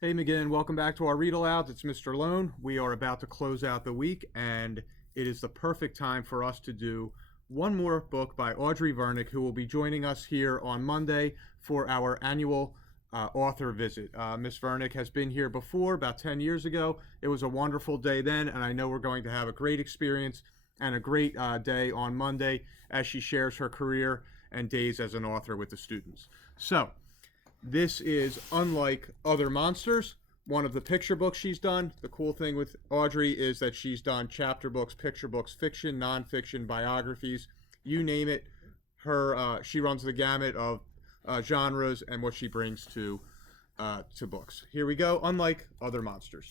Hey McGinn, welcome back to our read alouds. It's Mr. Lohn. We are about to close out the week, and it is the perfect time for us to do one more book by Audrey Vernick, who will be joining us here on Monday for our annual author visit. Miss Vernick has been here before, about 10 years ago. It was a wonderful day then, and I know we're going to have a great experience and a great day on Monday as she shares her career and days as an author with the students. So, this is unlike other monsters. One of the picture books she's done. The cool thing with Audrey is that she's done chapter books, picture books, fiction, nonfiction, biographies, you name it. She runs the gamut of genres and what she brings to books. Here we go. Unlike other monsters,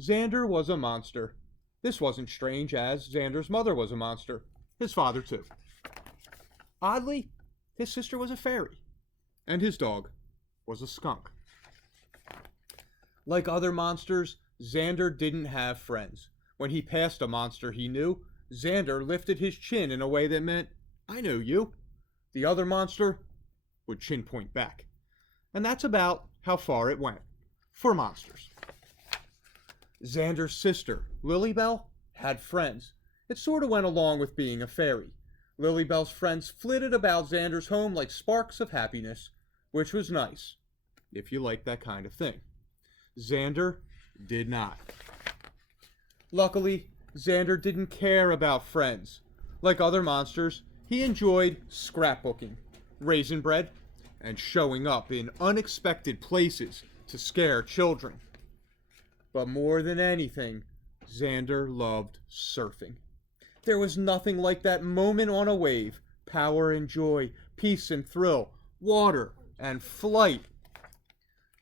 Xander was a monster. This wasn't strange, as Xander's mother was a monster. His father too. Oddly, his sister was a fairy, and his dog was a skunk. Like other monsters, Xander didn't have friends. When he passed a monster he knew, Xander lifted his chin in a way that meant, "I know you." The other monster would chin point back. And that's about how far it went for monsters. Xander's sister, Lilybell, had friends. It sort of went along with being a fairy. Lilybell's friends flitted about Xander's home like sparks of happiness, which was nice, if you like that kind of thing. Xander did not. Luckily, Xander didn't care about friends. Like other monsters, he enjoyed scrapbooking, raisin bread, and showing up in unexpected places to scare children. But more than anything, Xander loved surfing. There was nothing like that moment on a wave. Power and joy, peace and thrill, water and flight.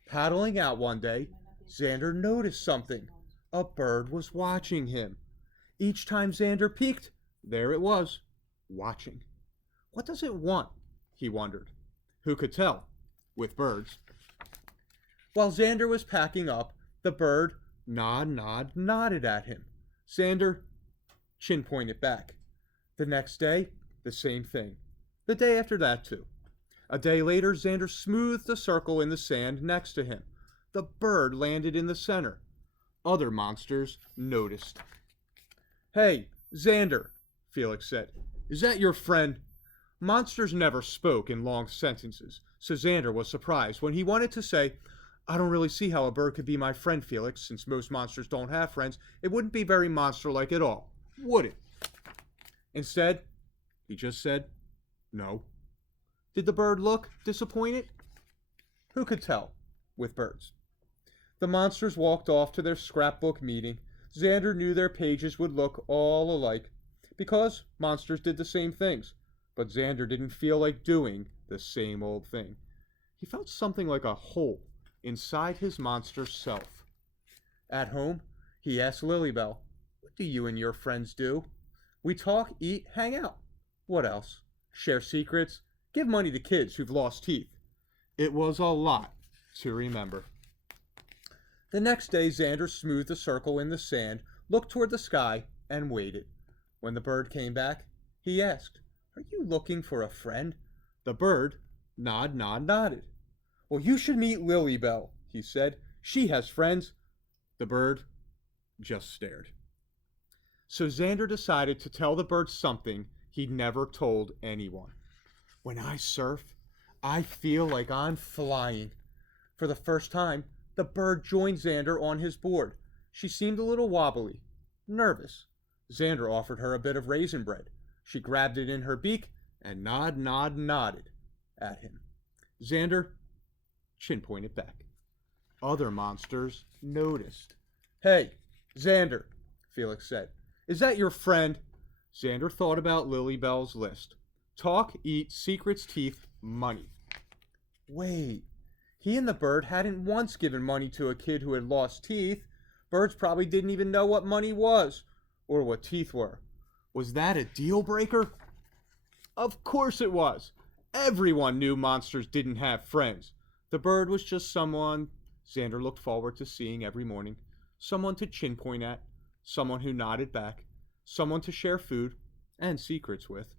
Paddling out one day, Xander noticed something. A bird was watching him. Each time Xander peeked, there it was, watching. What does it want? He wondered. Who could tell? With birds. While Xander was packing up, the bird nodded at him. Xander chin pointed back. The next day, the same thing. The day after that, too. A day later, Xander smoothed a circle in the sand next to him. The bird landed in the center. Other monsters noticed. "Hey, Xander," Felix said. "Is that your friend?" Monsters never spoke in long sentences, so Xander was surprised when he wanted to say, "I don't really see how a bird could be my friend, Felix. Since most monsters don't have friends, it wouldn't be very monster-like at all, would it?" Instead, he just said, "No." Did the bird look disappointed? Who could tell with birds? The monsters walked off to their scrapbook meeting. Xander knew their pages would look all alike, because monsters did the same things, but Xander didn't feel like doing the same old thing. He felt something like a hole inside his monster self. At home, he asked Lilybell, "What do you and your friends do?" "We talk, eat, hang out." "What else?" "Share secrets, give money to kids who've lost teeth." It was a lot to remember. The next day, Xander smoothed a circle in the sand, looked toward the sky, and waited. When the bird came back, he asked, "Are you looking for a friend?" The bird nodded. "Well, you should meet Lilybell," he said. "She has friends." The bird just stared. So Xander decided to tell the bird something he'd never told anyone. "When I surf, I feel like I'm flying." For the first time, the bird joined Xander on his board. She seemed a little wobbly, nervous. Xander offered her a bit of raisin bread. She grabbed it in her beak and nodded at him. Xander chin pointed back. Other monsters noticed. "Hey, Xander," Felix said. "Is that your friend?" Xander thought about Lilybell's list. Talk, eat, secrets, teeth, money. Wait, he and the bird hadn't once given money to a kid who had lost teeth. Birds probably didn't even know what money was, or what teeth were. Was that a deal breaker? Of course it was. Everyone knew monsters didn't have friends. The bird was just someone Xander looked forward to seeing every morning. Someone to chin point at, someone who nodded back, someone to share food and secrets with,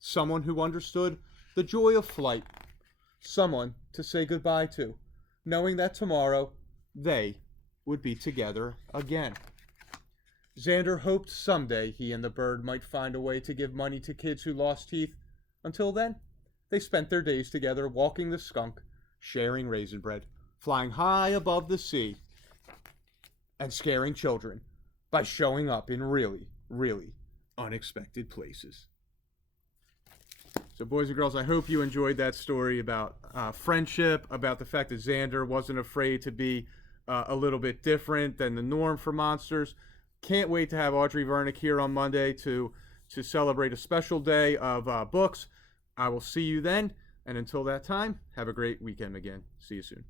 someone who understood the joy of flight, someone to say goodbye to, knowing that tomorrow they would be together again. Xander hoped someday he and the bird might find a way to give money to kids who lost teeth. Until then, they spent their days together walking the skunk, sharing raisin bread, flying high above the sea, and scaring children by showing up in really, really unexpected places. So, boys and girls, I hope you enjoyed that story about friendship, about the fact that Xander wasn't afraid to be a little bit different than the norm for monsters. Can't wait to have Audrey Vernick here on Monday to celebrate a special day of books. I will see you then, and until that time, have a great weekend again. See you soon.